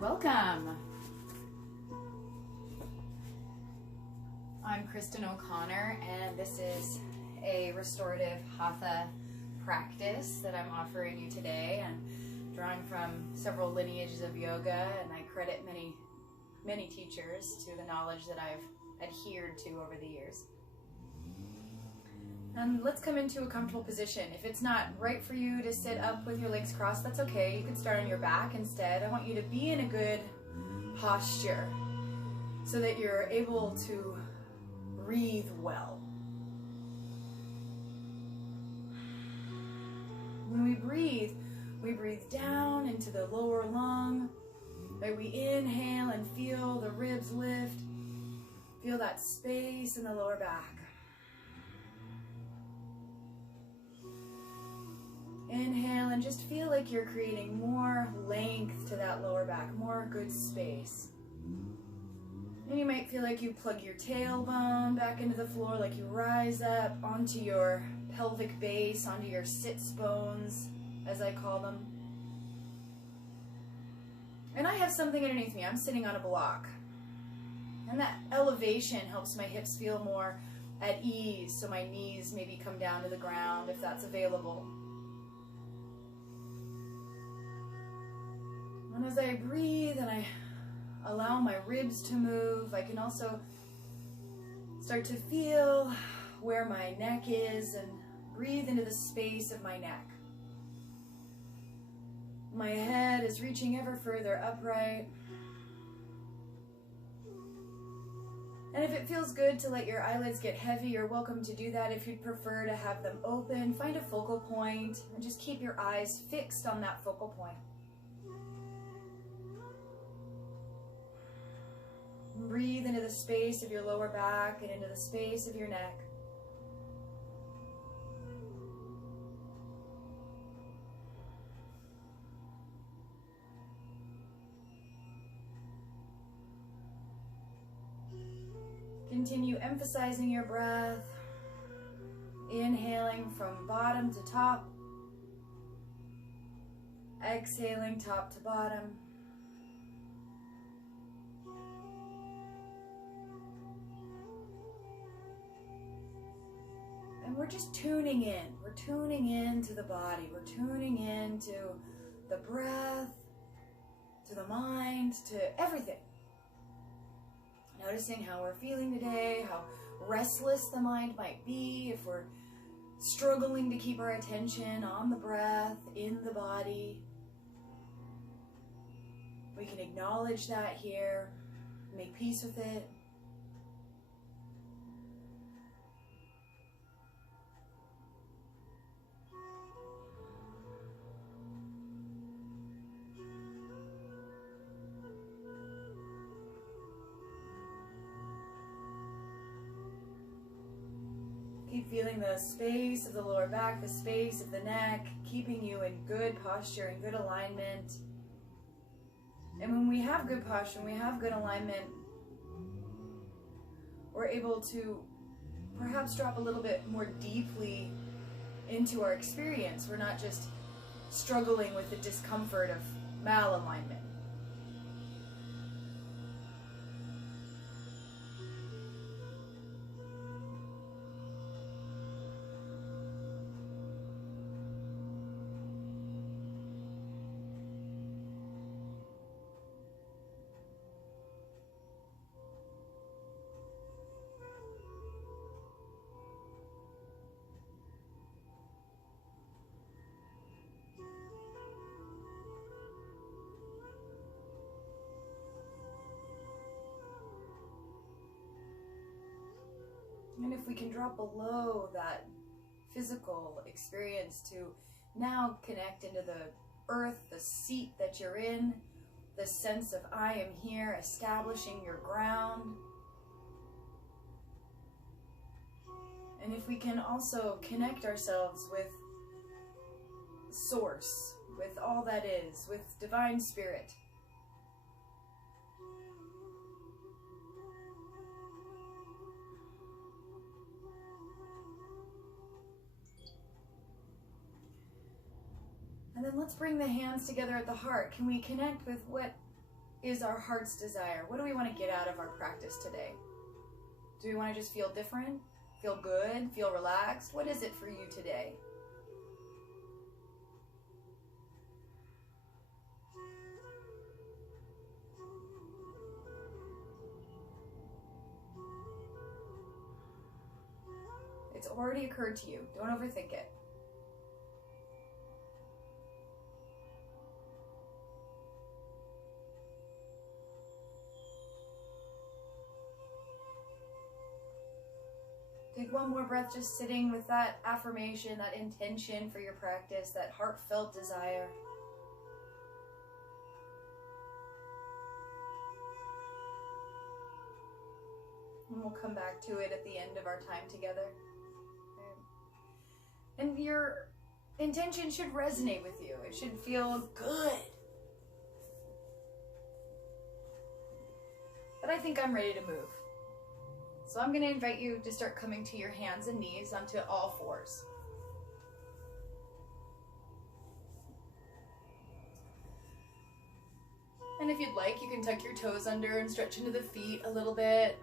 Welcome. I'm Kristen O'Connor, and this is a restorative Hatha practice that I'm offering you today, and drawing from several lineages of yoga, and I credit many teachers to the knowledge that I've adhered to over the years. And let's come into a comfortable position. If it's not right for you to sit up with your legs crossed, that's okay. You can start on your back instead. I want you to be in a good posture so that you're able to breathe well. When we breathe down into the lower lung. Right? We inhale and feel the ribs lift. Feel that space in the lower back. Inhale and just feel like you're creating more length to that lower back, more good space. And you might feel like you plug your tailbone back into the floor, like you rise up onto your pelvic base, onto your sits bones, as I call them. And I have something underneath me. I'm sitting on a block. And that elevation helps my hips feel more at ease, so my knees maybe come down to the ground if that's available. And as I breathe and I allow my ribs to move, I can also start to feel where my neck is and breathe into the space of my neck. My head is reaching ever further upright. And if it feels good to let your eyelids get heavy, you're welcome to do that. If you'd prefer to have them open, find a focal point and just keep your eyes fixed on that focal point. Breathe into the space of your lower back and into the space of your neck. Continue emphasizing your breath, inhaling from bottom to top, exhaling top to bottom. And we're just tuning in. We're tuning into the body. We're tuning into the breath, to the mind, to everything. Noticing how we're feeling today, how restless the mind might be, if we're struggling to keep our attention on the breath, in the body. We can acknowledge that here, make peace with it. Keep feeling the space of the lower back, the space of the neck, keeping you in good posture and good alignment. And when we have good posture, when we have good alignment, we're able to perhaps drop a little bit more deeply into our experience. We're not just struggling with the discomfort of malalignment. And if we can drop below that physical experience to now connect into the earth, the seat that you're in, the sense of I am here, establishing your ground. And if we can also connect ourselves with Source, with all that is, with Divine Spirit. And then let's bring the hands together at the heart. Can we connect with what is our heart's desire? What do we want to get out of our practice today? Do we want to just feel different? Feel good? Feel relaxed? What is it for you today? It's already occurred to you. Don't overthink it. Take one more breath, just sitting with that affirmation, that intention for your practice, that heartfelt desire. And we'll come back to it at the end of our time together. And your intention should resonate with you. It should feel good. But I think I'm ready to move. So I'm going to invite you to start coming to your hands and knees onto all fours. And if you'd like, you can tuck your toes under and stretch into the feet a little bit.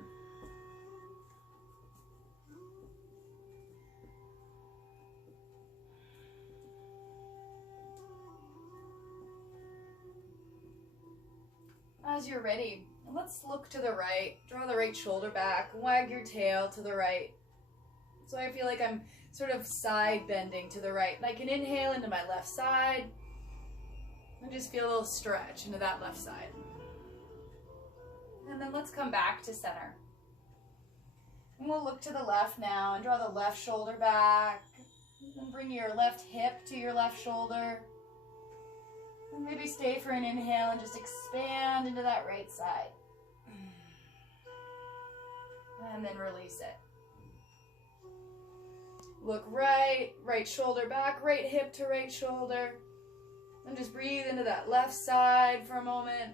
As you're ready, let's look to the right. Draw the right shoulder back. Wag your tail to the right. So I feel like I'm sort of side bending to the right. And I can inhale into my left side. And just feel a little stretch into that left side. And then let's come back to center. And we'll look to the left now and draw the left shoulder back. And bring your left hip to your left shoulder. And maybe stay for an inhale and just expand into that right side. And then release it. Look right, right shoulder back, right hip to right shoulder. And just breathe into that left side for a moment.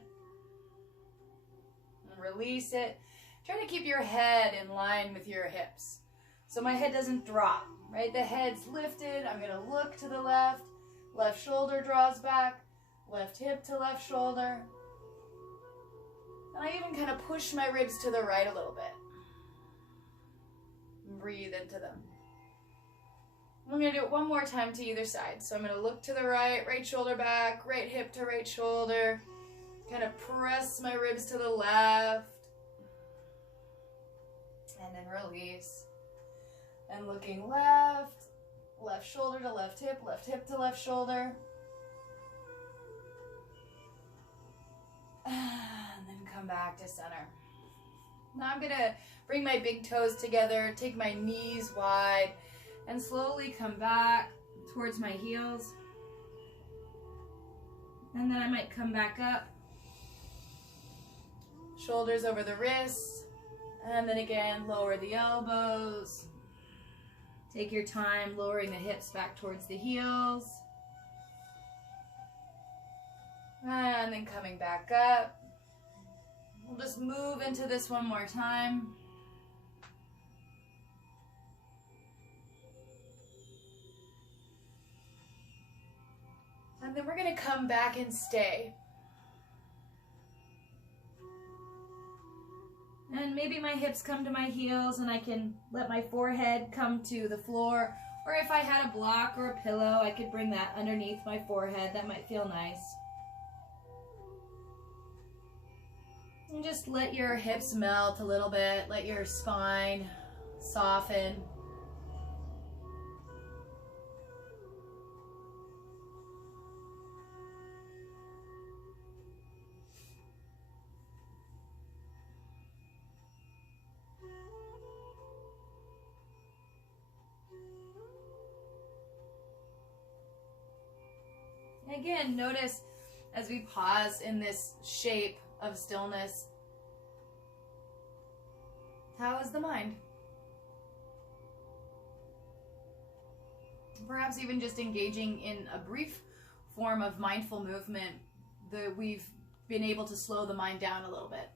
And release it. Try to keep your head in line with your hips. So my head doesn't drop, right? The head's lifted. I'm going to look to the left. Left shoulder draws back. Left hip to left shoulder. And I even kind of push my ribs to the right a little bit. Breathe into them. I'm going to do it one more time to either side. So I'm going to look to the right, right shoulder back, right hip to right shoulder. Kind of press my ribs to the left. And then release. And looking left, left shoulder to left hip to left shoulder. And then come back to center. Now I'm going to bring my big toes together, take my knees wide, and slowly come back towards my heels. And then I might come back up. Shoulders over the wrists. And then again, lower the elbows. Take your time lowering the hips back towards the heels. And then coming back up. We'll just move into this one more time. And then we're going to come back and stay. And maybe my hips come to my heels and I can let my forehead come to the floor. Or if I had a block or a pillow, I could bring that underneath my forehead. That might feel nice. And just let your hips melt a little bit. Let your spine soften. Again, notice as we pause in this shape of stillness, how is the mind? Perhaps even just engaging in a brief form of mindful movement, that we've been able to slow the mind down a little bit.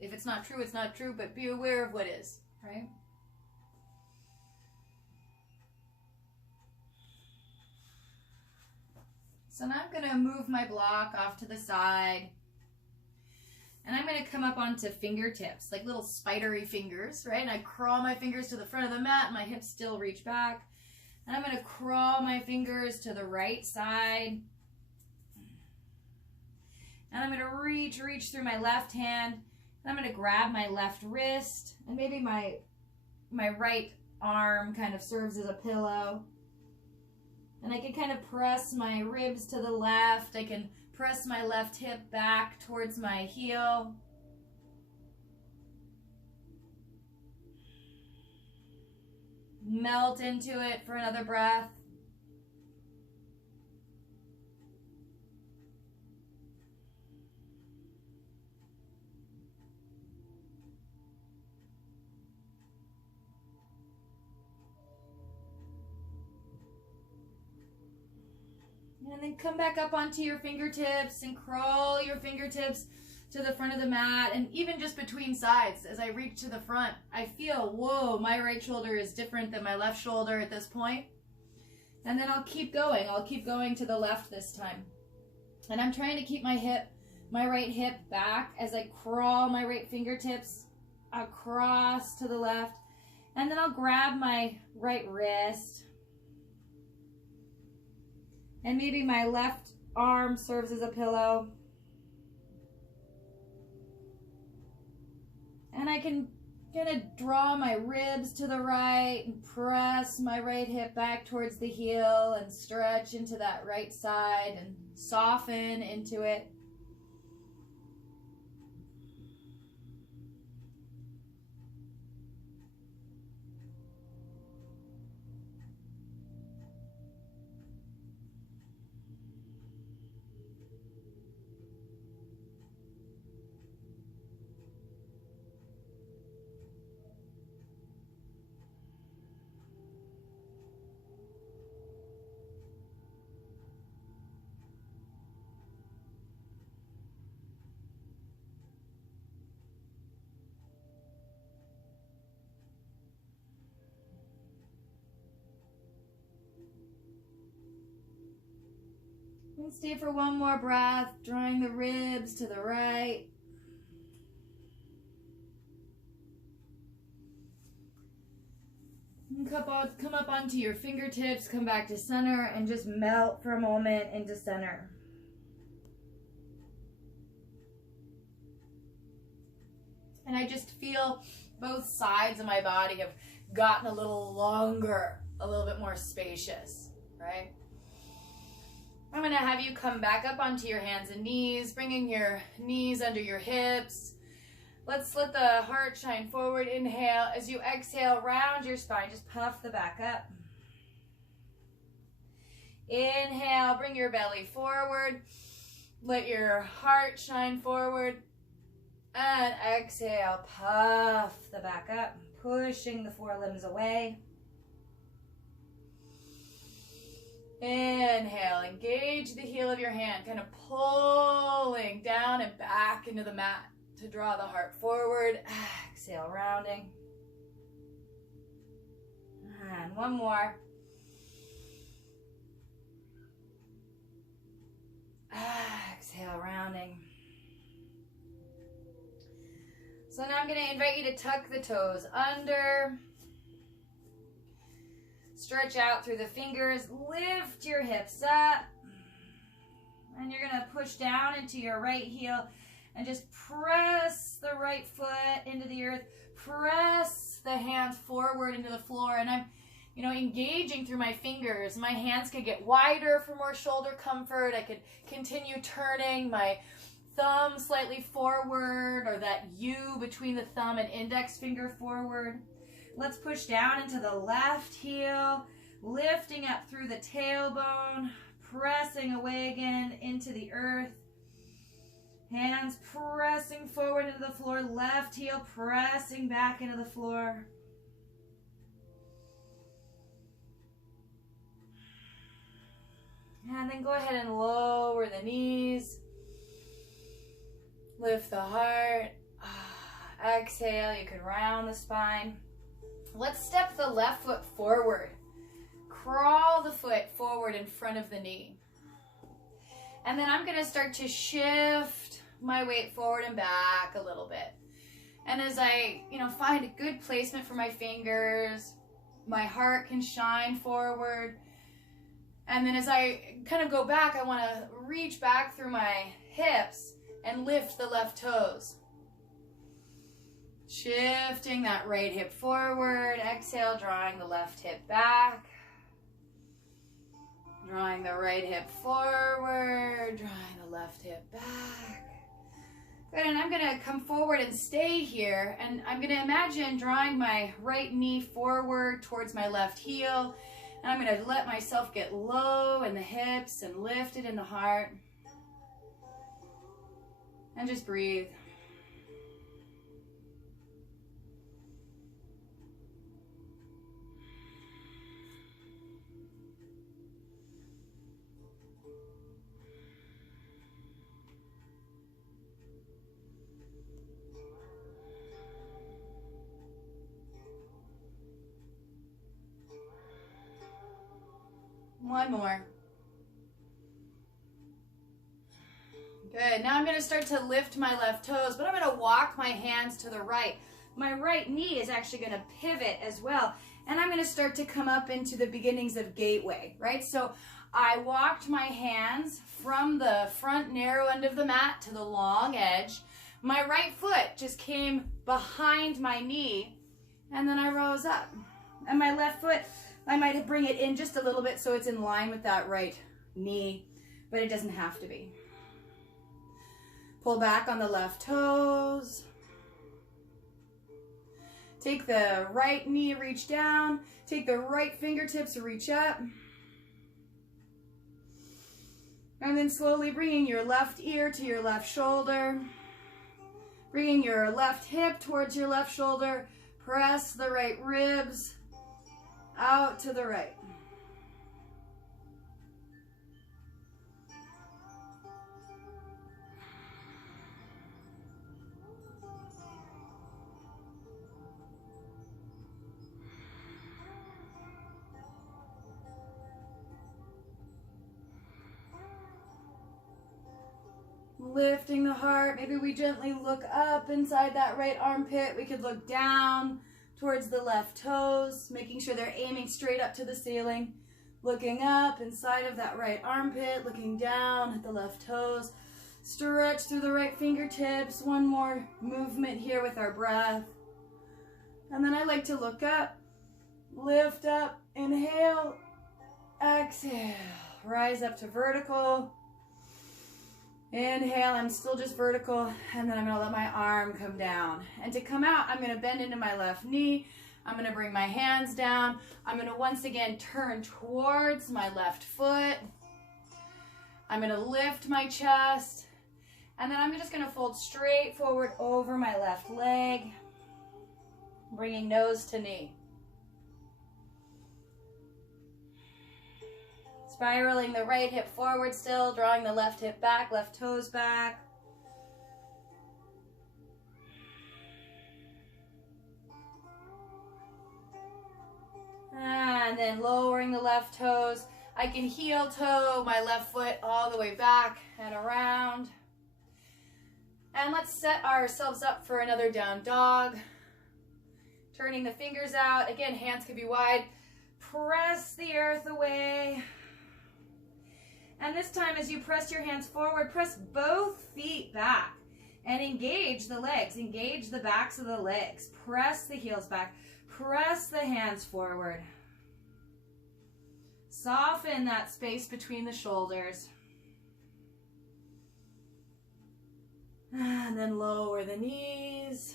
If it's not true, it's not true, but be aware of what is, right? So now I'm going to move my block off to the side. And I'm going to come up onto fingertips, like little spidery fingers, right? And I crawl my fingers to the front of the mat, my hips still reach back. And I'm going to crawl my fingers to the right side. And I'm going to reach through my left hand. And I'm going to grab my left wrist. And maybe my right arm kind of serves as a pillow. And I can kind of press my ribs to the left. I can press my left hip back towards my heel. Melt into it for another breath. And then come back up onto your fingertips and crawl your fingertips to the front of the mat, and even just between sides as I reach to the front, I feel, whoa, my right shoulder is different than my left shoulder at this point. And then I'll keep going. I'll keep going to the left this time. And I'm trying to keep my right hip back as I crawl my right fingertips across to the left. And then I'll grab my right wrist. And maybe my left arm serves as a pillow. And I can kind of draw my ribs to the right and press my right hip back towards the heel and stretch into that right side and soften into it. And stay for one more breath, drawing the ribs to the right. And come up onto your fingertips, come back to center, and just melt for a moment into center. And I just feel both sides of my body have gotten a little longer, a little bit more spacious, right? I'm going to have you come back up onto your hands and knees, bringing your knees under your hips. Let's let the heart shine forward. Inhale. As you exhale, round your spine. Just puff the back up. Inhale. Bring your belly forward. Let your heart shine forward. And exhale. Puff the back up, pushing the forelimbs away. Inhale, engage the heel of your hand, kind of pulling down and back into the mat to draw the heart forward. Exhale, rounding. And one more. Exhale, rounding. So now I'm going to invite you to tuck the toes under. Stretch out through the fingers, lift your hips up, and you're going to push down into your right heel and just press the right foot into the earth, press the hands forward into the floor, and I'm, engaging through my fingers. My hands could get wider for more shoulder comfort. I could continue turning my thumb slightly forward, or that U between the thumb and index finger forward. Let's push down into the left heel, lifting up through the tailbone, pressing away again into the earth. Hands pressing forward into the floor, left heel pressing back into the floor. And then go ahead and lower the knees. Lift the heart. Exhale, you can round the spine. Let's step the left foot forward. Crawl the foot forward in front of the knee. And then I'm going to start to shift my weight forward and back a little bit. And as I, find a good placement for my fingers, my heart can shine forward. And then as I kind of go back, I want to reach back through my hips and lift the left toes. Shifting that right hip forward. Exhale, drawing the left hip back. Drawing the right hip forward. Drawing the left hip back. Good, and I'm going to come forward and stay here. And I'm going to imagine drawing my right knee forward towards my left heel. And I'm going to let myself get low in the hips and lift it in the heart. And just breathe. One more. Good. Now I'm going to start to lift my left toes, but I'm going to walk my hands to the right. My right knee is actually going to pivot as well, and I'm going to start to come up into the beginnings of gateway, right? So I walked my hands from the front narrow end of the mat to the long edge. My right foot just came behind my knee, and then I rose up. And my left foot, I might bring it in just a little bit so it's in line with that right knee, but it doesn't have to be. Pull back on the left toes. Take the right knee, reach down. Take the right fingertips, reach up. And then slowly bringing your left ear to your left shoulder. Bringing your left hip towards your left shoulder. Press the right ribs out to the right. Lifting the heart. Maybe we gently look up inside that right armpit. We could look down towards the left toes, making sure they're aiming straight up to the ceiling. Looking up inside of that right armpit, looking down at the left toes. Stretch through the right fingertips. One more movement here with our breath. And then I like to look up, lift up, inhale, exhale. Rise up to vertical. Inhale, I'm still just vertical, and then I'm going to let my arm come down. And to come out, I'm going to bend into my left knee. I'm going to bring my hands down. I'm going to once again turn towards my left foot. I'm going to lift my chest, and then I'm just going to fold straight forward over my left leg, bringing nose to knee. Spiraling the right hip forward still, drawing the left hip back, left toes back. And then lowering the left toes. I can heel toe my left foot all the way back and around. And let's set ourselves up for another down dog. Turning the fingers out. Again, hands can be wide. Press the earth away. And this time, as you press your hands forward, press both feet back and engage the legs. Engage the backs of the legs. Press the heels back. Press the hands forward. Soften that space between the shoulders. And then lower the knees.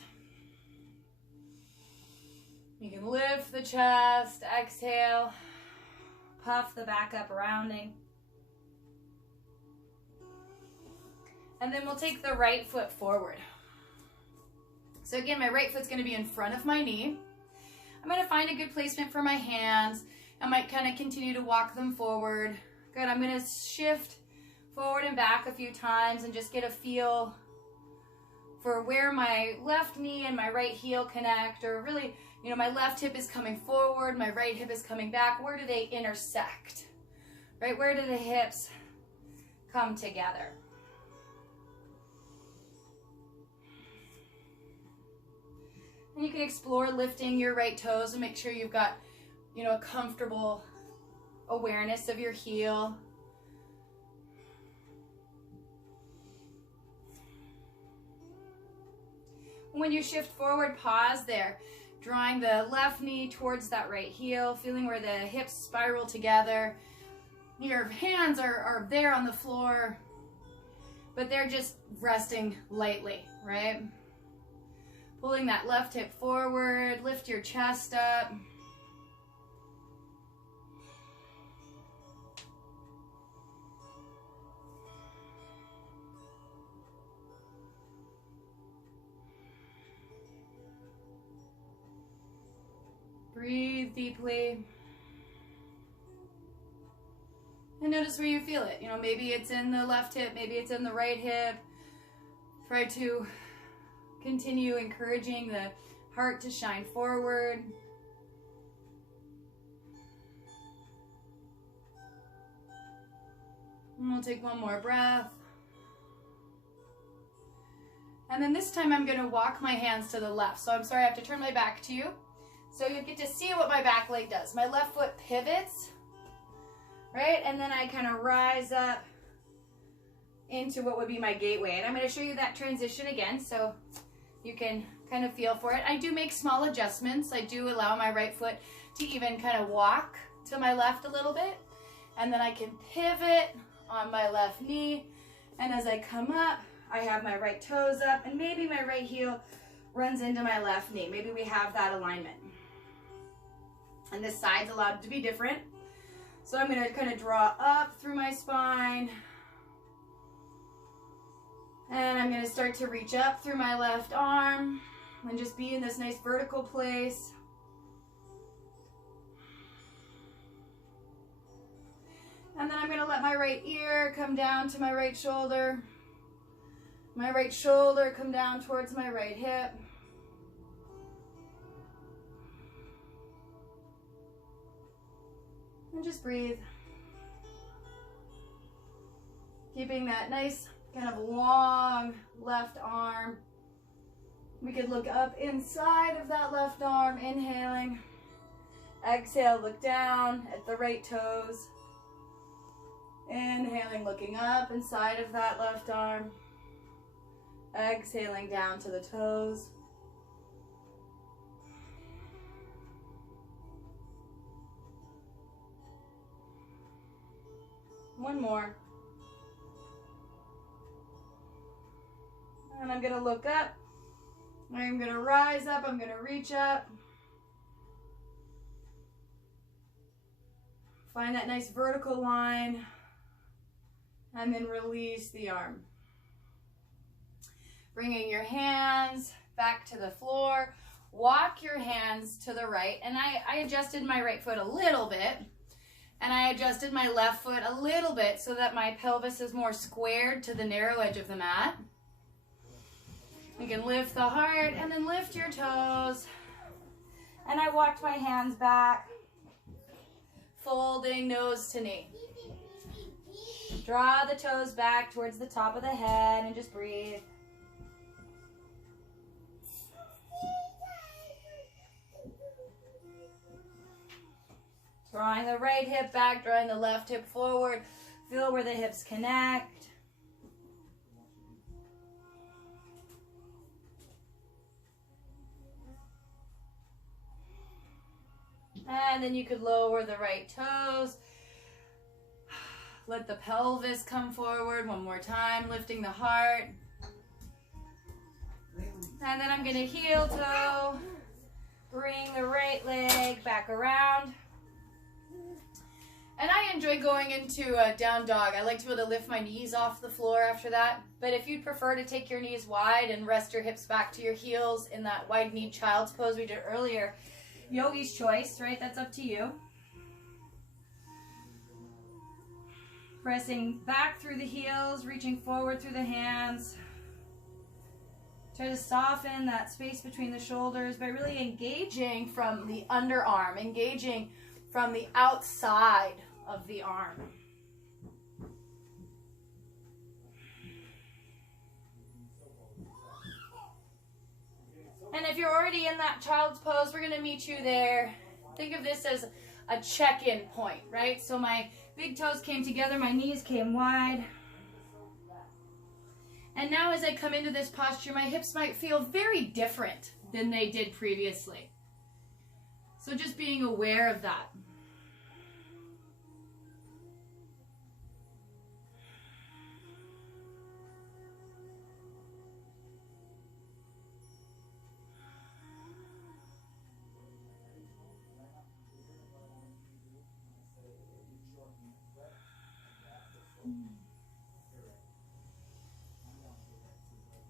You can lift the chest. Exhale. Puff the back up, rounding. And then we'll take the right foot forward. So again, my right foot's going to be in front of my knee. I'm going to find a good placement for my hands. I might kind of continue to walk them forward. Good, I'm going to shift forward and back a few times and just get a feel for where my left knee and my right heel connect, or really, my left hip is coming forward, my right hip is coming back. Where do they intersect? Right, where do the hips come together? And you can explore lifting your right toes and make sure you've got, you know, a comfortable awareness of your heel. When you shift forward, pause there, drawing the left knee towards that right heel, feeling where the hips spiral together. Your hands are there on the floor, but they're just resting lightly, right? Pulling that left hip forward, lift your chest up. Breathe deeply. And notice where you feel it. You know, maybe it's in the left hip, maybe it's in the right hip. Try to continue encouraging the heart to shine forward. And we'll take one more breath. And then this time I'm going to walk my hands to the left. So I'm sorry, I have to turn my back to you. So you get to see what my back leg does. My left foot pivots, right? And then I kind of rise up into what would be my gateway. And I'm going to show you that transition again so you can kind of feel for it. I do make small adjustments. I do allow my right foot to even kind of walk to my left a little bit. And then I can pivot on my left knee. And as I come up, I have my right toes up and maybe my right heel runs into my left knee. Maybe we have that alignment. And this side's allowed to be different. So I'm going to kind of draw up through my spine. And I'm going to start to reach up through my left arm and just be in this nice vertical place. And then I'm going to let my right ear come down to my right shoulder. My right shoulder come down towards my right hip. And just breathe. Keeping that nice kind of long left arm. We could look up inside of that left arm, inhaling. Exhale, look down at the right toes. Inhaling, looking up inside of that left arm. Exhaling down to the toes. One more. And I'm going to look up. I'm going to rise up. I'm going to reach up. Find that nice vertical line. And then release the arm. Bringing your hands back to the floor. Walk your hands to the right. And I adjusted my right foot a little bit. And I adjusted my left foot a little bit so that my pelvis is more squared to the narrow edge of the mat. You can lift the heart and then lift your toes. And I walked my hands back, folding nose to knee. Draw the toes back towards the top of the head and just breathe. Drawing the right hip back, drawing the left hip forward. Feel where the hips connect. And then you could lower the right toes. Let the pelvis come forward one more time, lifting the heart. And then I'm going to heel toe. Bring the right leg back around. And I enjoy going into a down dog. I like to be able to lift my knees off the floor after that. But if you'd prefer to take your knees wide and rest your hips back to your heels in that wide-kneed child's pose we did earlier, yogi's choice, right? That's up to you. Pressing back through the heels, reaching forward through the hands. Try to soften that space between the shoulders by really engaging from the underarm, engaging from the outside of the arm. And if you're already already in that child's pose, we're gonna meet you there. Think of this as a check-in point, right? So my big toes came together, my knees came wide. And now as I come into this posture, my hips might feel very different than they did previously. So just being aware of that.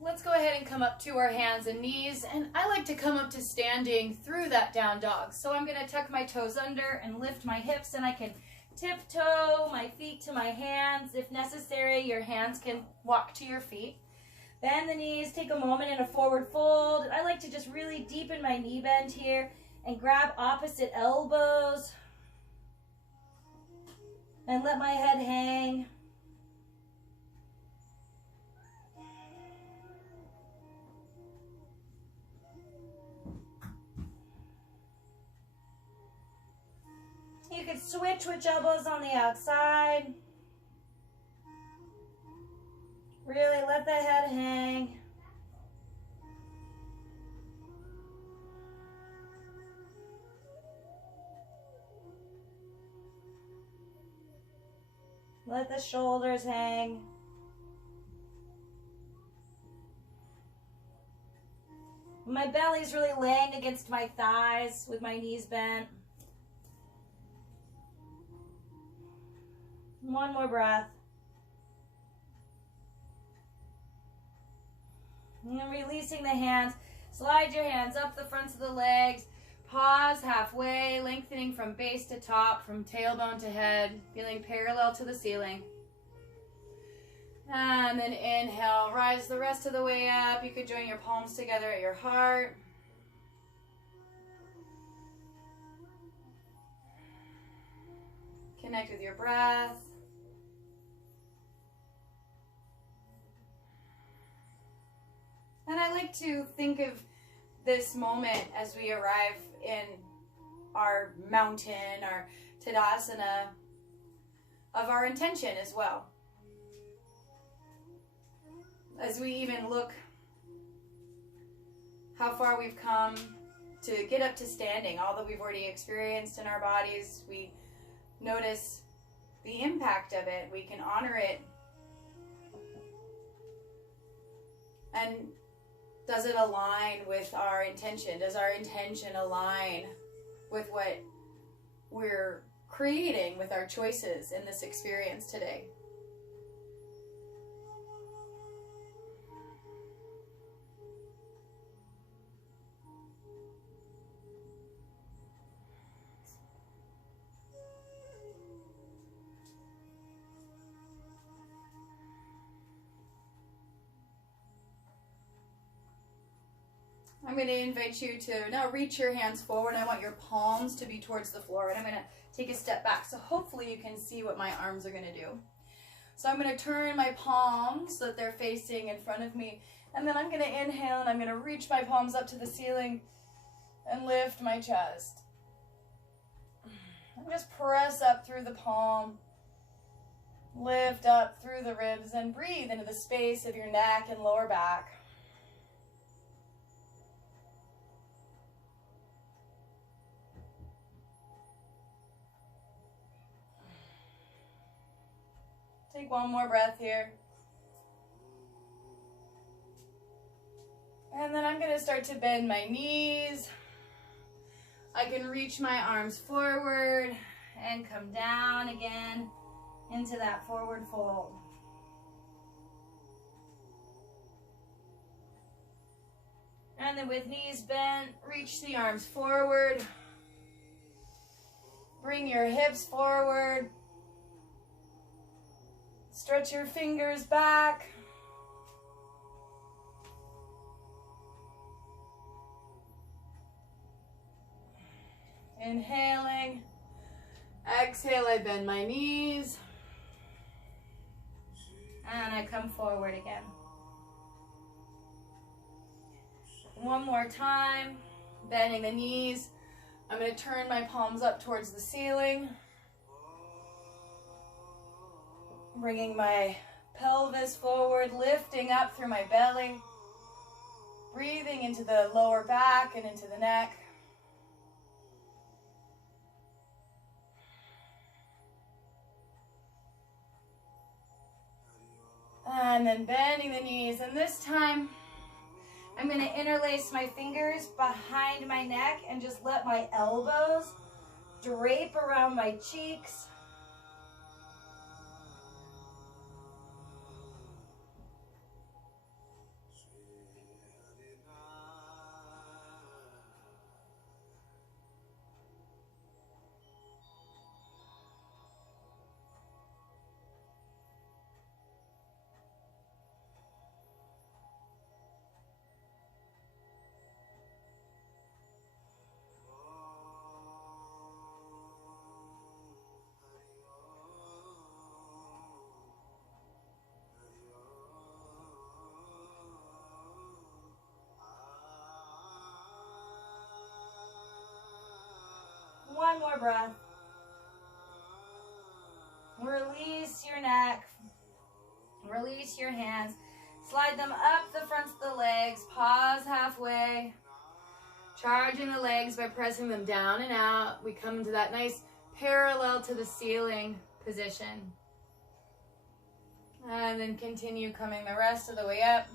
Let's go ahead and come up to our hands and knees, and I like to come up to standing through that down dog. So I'm going to tuck my toes under and lift my hips, and I can tiptoe my feet to my hands. If necessary, your hands can walk to your feet. Bend the knees, take a moment in a forward fold. I like to just really deepen my knee bend here and grab opposite elbows and let my head hang. You could switch which elbows on the outside. Really let the head hang. Let the shoulders hang. My belly's really laying against my thighs with my knees bent. One more breath. And then releasing the hands. Slide your hands up the fronts of the legs. Pause halfway, lengthening from base to top, from tailbone to head, feeling parallel to the ceiling. And then inhale, rise the rest of the way up. You could join your palms together at your heart. Connect with your breath. And I like to think of this moment as we arrive in our mountain, our Tadasana, of our intention as well. As we even look how far we've come to get up to standing, all that we've already experienced in our bodies, we notice the impact of it, we can honor it. And does it align with our intention? Does our intention align with what we're creating with our choices in this experience today? I'm going to invite you to now reach your hands forward. I want your palms to be towards the floor, and I'm going to take a step back. So hopefully you can see what my arms are going to do. So I'm going to turn my palms so that they're facing in front of me, and then I'm going to inhale, and I'm going to reach my palms up to the ceiling and lift my chest. And just press up through the palm, lift up through the ribs, and breathe into the space of your neck and lower back. Take one more breath here. And then I'm going to start to bend my knees. I can reach my arms forward and come down again into that forward fold. And then with knees bent, reach the arms forward. Bring your hips forward. Stretch your fingers back. Inhaling. Exhale, I bend my knees. And I come forward again. One more time. Bending the knees. I'm going to turn my palms up towards the ceiling. Bringing my pelvis forward, lifting up through my belly. Breathing into the lower back and into the neck. And then bending the knees. And this time, I'm going to interlace my fingers behind my neck and just let my elbows drape around my cheeks. One more breath. Release your neck. Release your hands. Slide them up the fronts of the legs. Pause halfway. Charging the legs by pressing them down and out. We come into that nice parallel to the ceiling position. And then continue coming the rest of the way up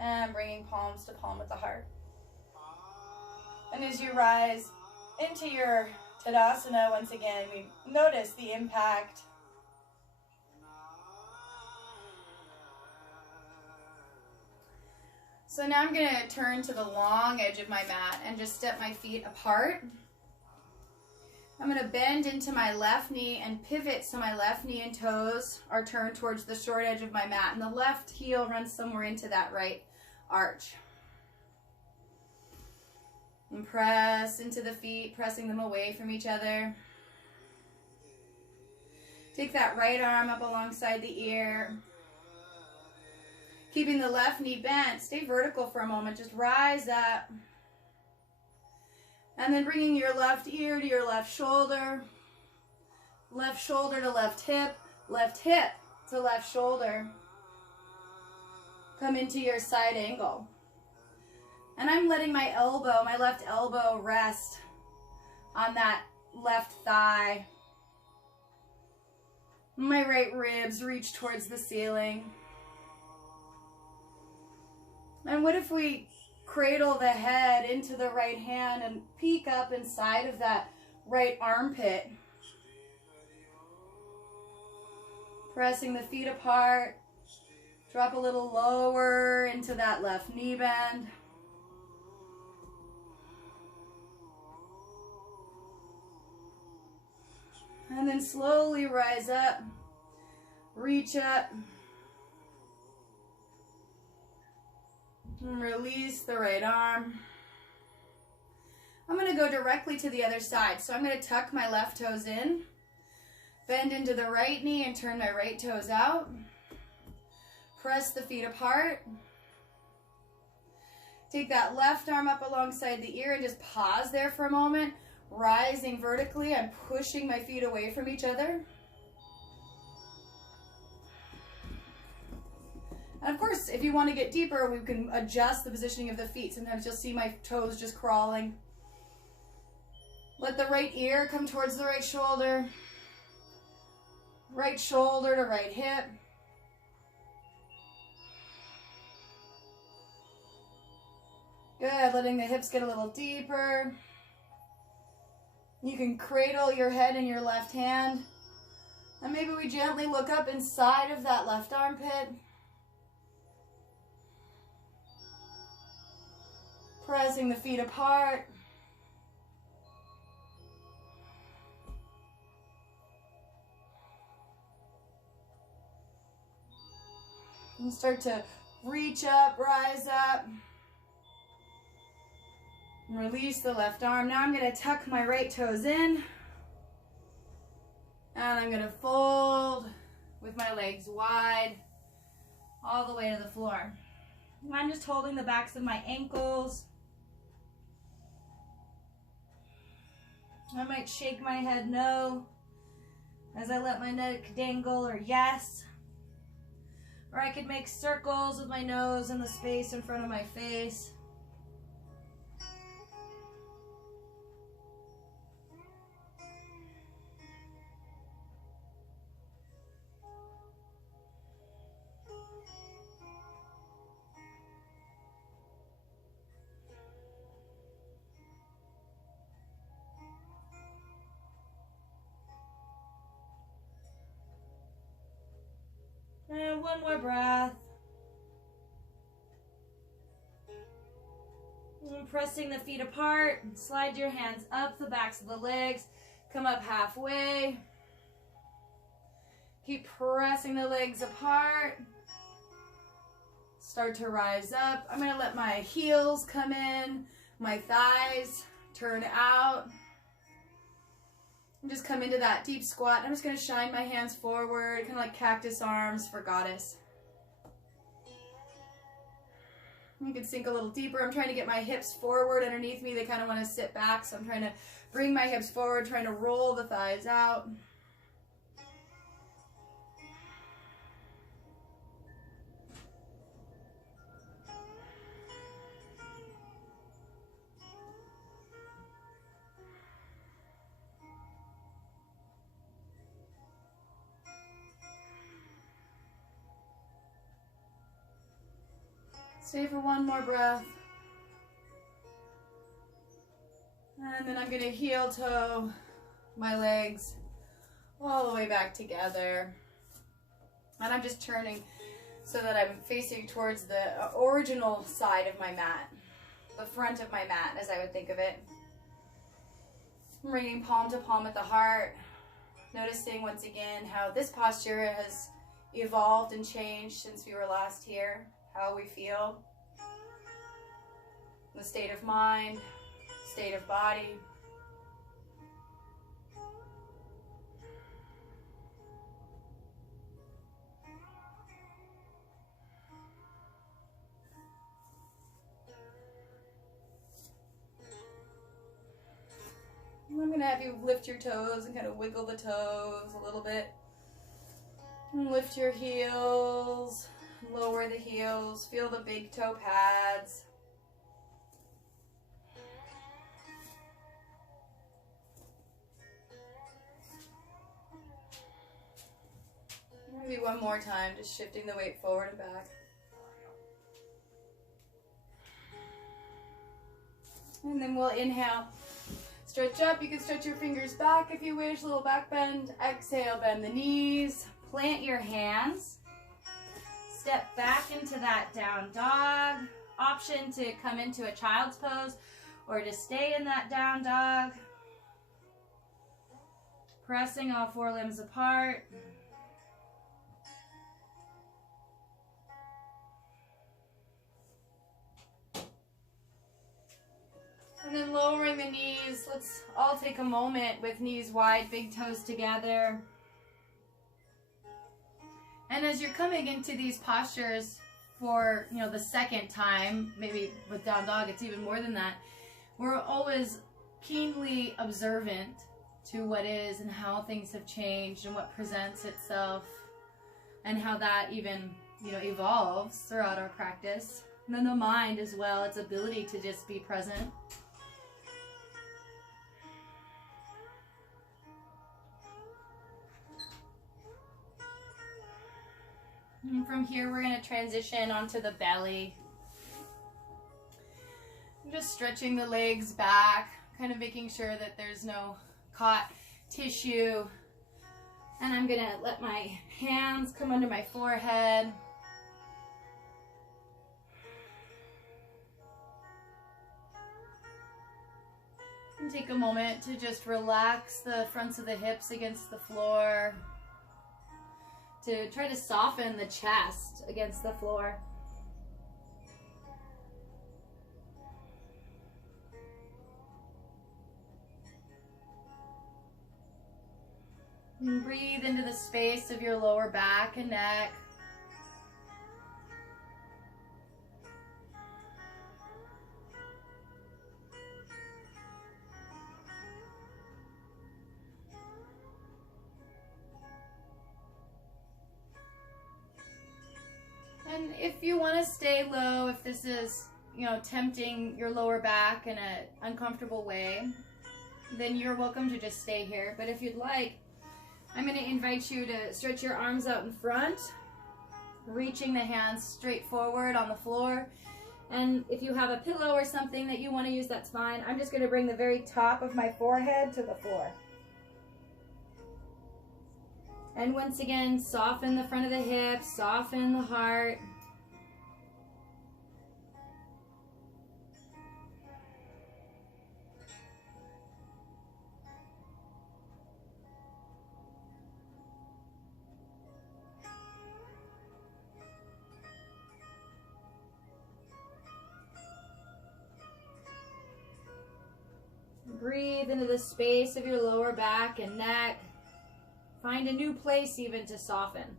and bringing palms to palm with the heart. And as you rise into your Tadasana, once again, we notice the impact. So now I'm going to turn to the long edge of my mat and just step my feet apart. I'm going to bend into my left knee and pivot so my left knee and toes are turned towards the short edge of my mat, and the left heel runs somewhere into that right arch. And press into the feet, pressing them away from each other. Take that right arm up alongside the ear. Keeping the left knee bent, stay vertical for a moment, just rise up. And then bringing your left ear to your left shoulder to left hip to left shoulder. Come into your side angle. And I'm letting my left elbow rest on that left thigh. My right ribs reach towards the ceiling. And what if we cradle the head into the right hand and peek up inside of that right armpit? Pressing the feet apart. Drop a little lower into that left knee bend. And then slowly rise up, reach up, and release the right arm. I'm going to go directly to the other side. So I'm going to tuck my left toes in, bend into the right knee and turn my right toes out. Press the feet apart. Take that left arm up alongside the ear and just pause there for a moment. Rising vertically, I'm pushing my feet away from each other. And of course, if you want to get deeper, we can adjust the positioning of the feet. Sometimes you'll see my toes just crawling. Let the right ear come towards the right shoulder to right hip. Good, letting the hips get a little deeper. You can cradle your head in your left hand. And maybe we gently look up inside of that left armpit. Pressing the feet apart. And start to reach up, rise up. And release the left arm. Now I'm going to tuck my right toes in. And I'm going to fold with my legs wide all the way to the floor. I'm just holding the backs of my ankles. I might shake my head no as I let my neck dangle, or yes. Or I could make circles with my nose in the space in front of my face. And one more breath. And pressing the feet apart. Slide your hands up the backs of the legs. Come up halfway. Keep pressing the legs apart. Start to rise up. I'm going to let my heels come in. My thighs turn out. And just come into that deep squat. I'm just going to shine my hands forward, kind of like cactus arms for goddess. You can sink a little deeper. I'm trying to get my hips forward underneath me. They kind of want to sit back, so I'm trying to bring my hips forward, trying to roll the thighs out. Stay for one more breath. And then I'm going to heel toe my legs all the way back together. And I'm just turning so that I'm facing towards the original side of my mat, the front of my mat, as I would think of it. Bringing palm to palm at the heart, noticing once again how this posture has evolved and changed since we were last here, how we feel, the state of mind, state of body. I'm going to have you lift your toes and kind of wiggle the toes a little bit. And lift your heels, lower the heels, feel the big toe pads. Maybe one more time, just shifting the weight forward and back. And then we'll inhale. Stretch up. You can stretch your fingers back if you wish. Little back bend. Exhale, bend the knees. Plant your hands. Step back into that down dog. Option to come into a child's pose or to stay in that down dog. Pressing all four limbs apart. And then lowering the knees. Let's all take a moment with knees wide, big toes together. And as you're coming into these postures for, the second time, maybe with down dog, it's even more than that, we're always keenly observant to what is and how things have changed and what presents itself and how that even, evolves throughout our practice. And then the mind as well, its ability to just be present. And from here, we're going to transition onto the belly. I'm just stretching the legs back, kind of making sure that there's no caught tissue. And I'm going to let my hands come under my forehead. And take a moment to just relax the fronts of the hips against the floor. To try to soften the chest against the floor. And breathe into the space of your lower back and neck. And if you want to stay low, if this is, tempting your lower back in an uncomfortable way, then you're welcome to just stay here. But if you'd like, I'm going to invite you to stretch your arms out in front, reaching the hands straight forward on the floor. And if you have a pillow or something that you want to use, that's fine. I'm just going to bring the very top of my forehead to the floor. And once again, soften the front of the hips, soften the heart. Breathe into the space of your lower back and neck. Find a new place even to soften.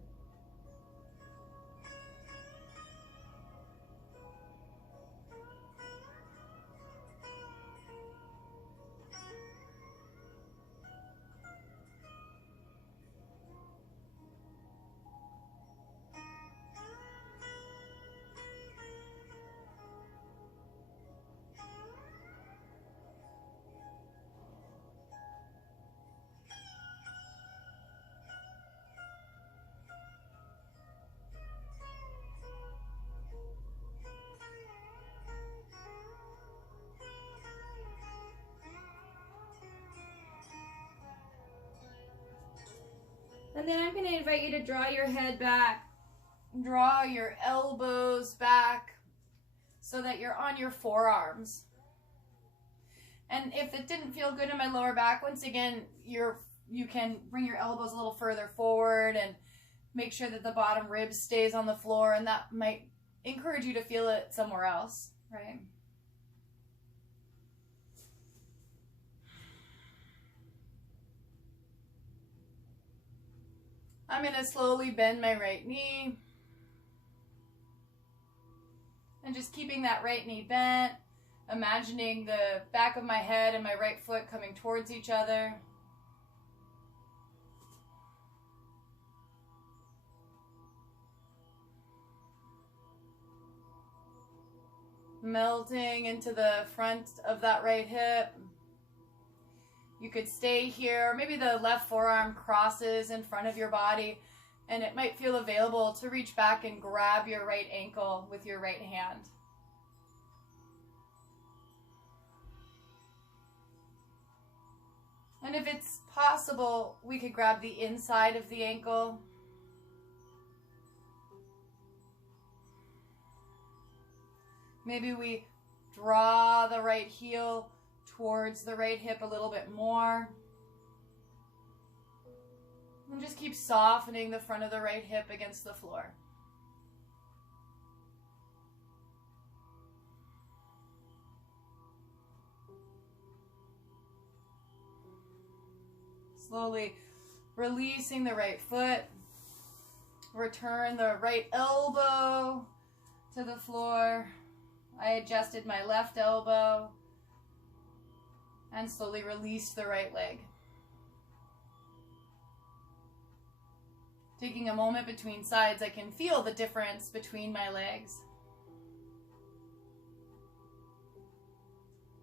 And then I'm going to invite you to draw your head back, draw your elbows back so that you're on your forearms. And if it didn't feel good in my lower back, once again, you can bring your elbows a little further forward and make sure that the bottom rib stays on the floor, and that might encourage you to feel it somewhere else, right? I'm going to slowly bend my right knee. And just keeping that right knee bent, imagining the back of my head and my right foot coming towards each other. Melting into the front of that right hip. You could stay here. Maybe the left forearm crosses in front of your body, and it might feel available to reach back and grab your right ankle with your right hand. And if it's possible, we could grab the inside of the ankle. Maybe we draw the right heel towards the right hip a little bit more. And just keep softening the front of the right hip against the floor. Slowly releasing the right foot. Return the right elbow to the floor. I adjusted my left elbow and slowly released the right leg. Taking a moment between sides, I can feel the difference between my legs.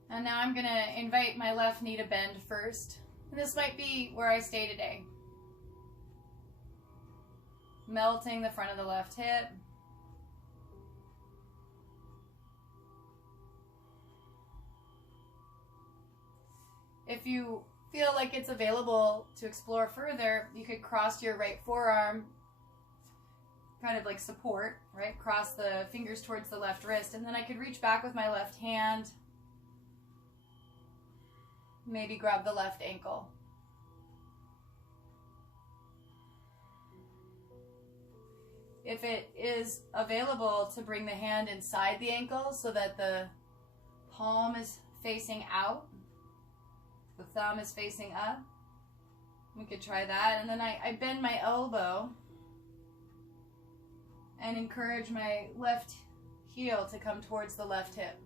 And now I'm going to invite my left knee to bend first. And this might be where I stay today. Melting the front of the left hip. If you feel like it's available to explore further, you could cross your right forearm, kind of like support, right? Cross the fingers towards the left wrist, and then I could reach back with my left hand, maybe grab the left ankle. If it is available to bring the hand inside the ankle so that the palm is facing out, the thumb is facing up, we could try that. And then I bend my elbow and encourage my left heel to come towards the left hip.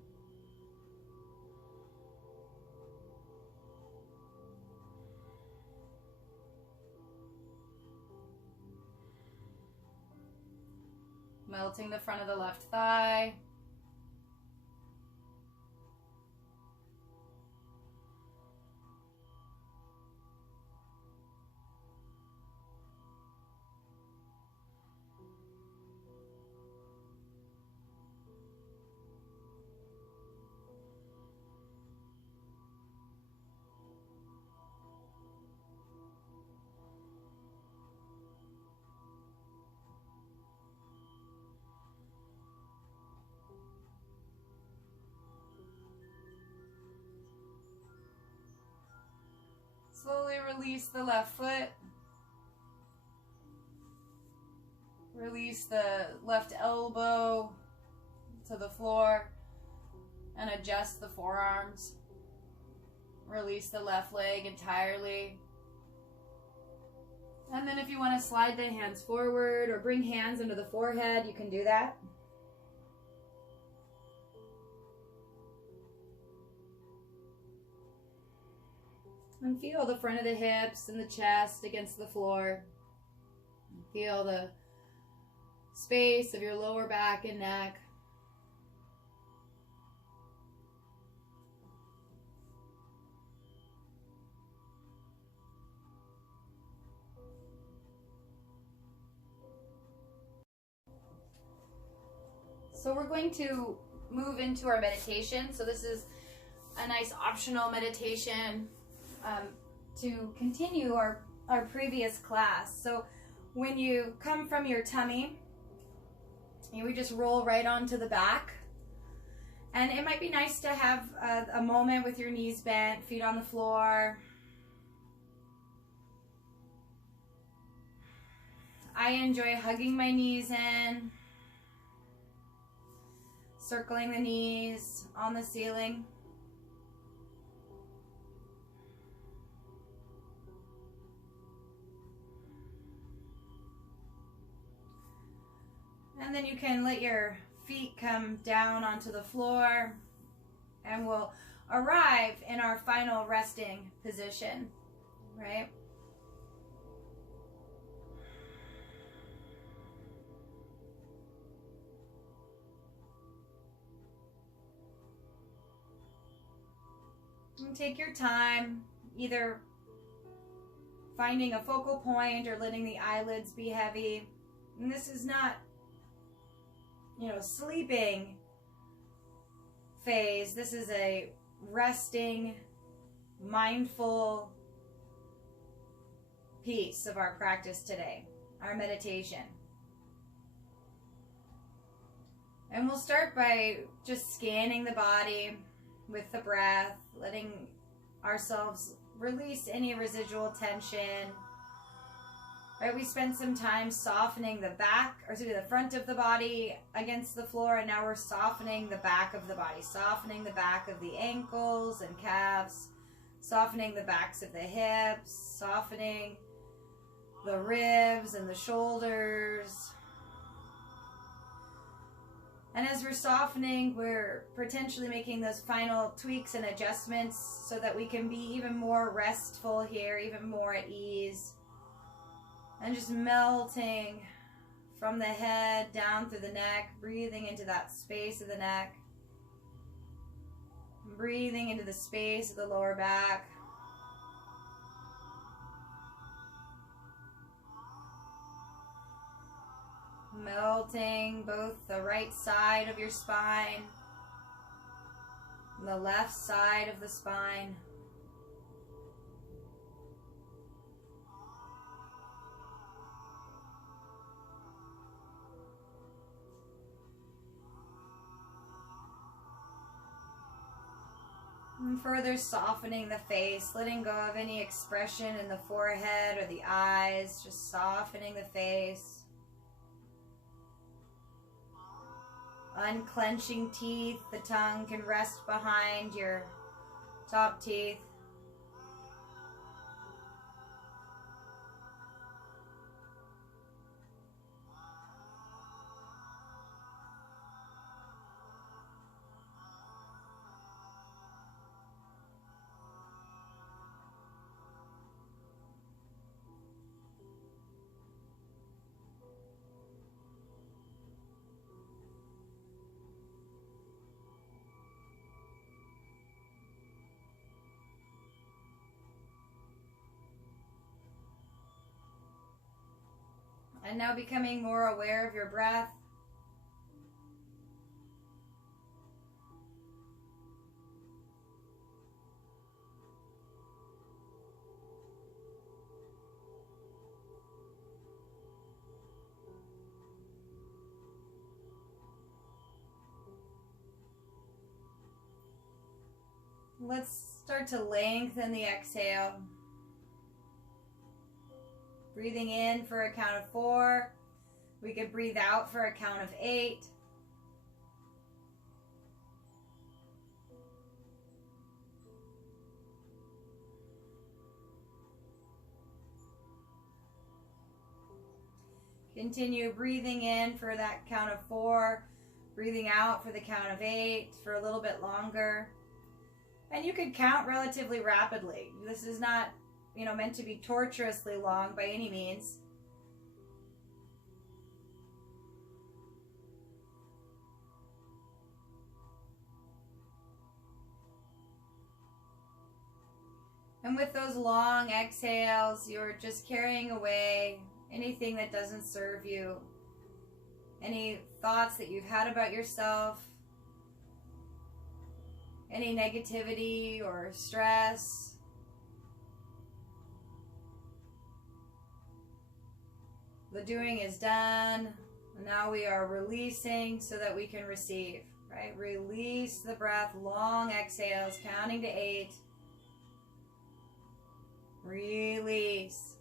Melting the front of the left thigh. Slowly release the left foot. Release the left elbow to the floor and adjust the forearms. Release the left leg entirely. And then if you want to slide the hands forward or bring hands under the forehead, you can do that. And feel the front of the hips and the chest against the floor. Feel the space of your lower back and neck. So we're going to move into our meditation. So this is a nice optional meditation to continue our previous class. So when you come from your tummy, we just roll right onto the back. And it might be nice to have a moment with your knees bent, feet on the floor. I enjoy hugging my knees in, circling the knees on the ceiling. And then you can let your feet come down onto the floor, and we'll arrive in our final resting position, right? And take your time, either finding a focal point or letting the eyelids be heavy. And this is not, sleeping phase. This is a resting, mindful piece of our practice today, our meditation. And we'll start by just scanning the body with the breath, letting ourselves release any residual tension. Right, we spent some time softening the front of the body against the floor, and now we're softening the back of the body, softening the back of the ankles and calves, softening the backs of the hips, softening the ribs and the shoulders. And as we're softening, we're potentially making those final tweaks and adjustments so that we can be even more restful here, even more at ease. And just melting from the head down through the neck, breathing into that space of the neck. Breathing into the space of the lower back. Melting both the right side of your spine and the left side of the spine. And further softening the face, letting go of any expression in the forehead or the eyes, just softening the face. Unclenching teeth, the tongue can rest behind your top teeth. And now becoming more aware of your breath. Let's start to lengthen the exhale. Breathing in for a count of 4. We could breathe out for a count of 8. Continue breathing in for that count of 4. Breathing out for the count of 8 for a little bit longer. And you could count relatively rapidly. This is not, meant to be torturously long by any means. And with those long exhales, you're just carrying away anything that doesn't serve you. Any thoughts that you've had about yourself. Any negativity or stress. The doing is done. And now we are releasing so that we can receive, right? Release the breath, long exhales, counting to 8. Release.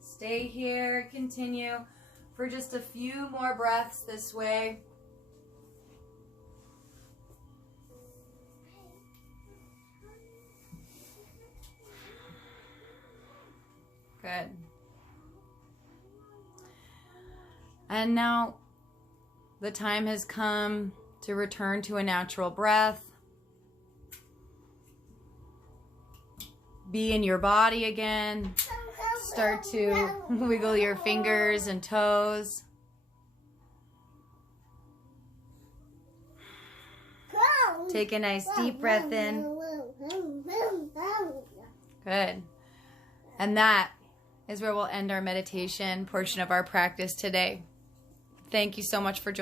Stay here, continue for just a few more breaths this way. Good. And now the time has come to return to a natural breath. Be in your body again. Start to wiggle your fingers and toes. Take a nice deep breath in. Good. And that is where we'll end our meditation portion of our practice today. Thank you so much for joining.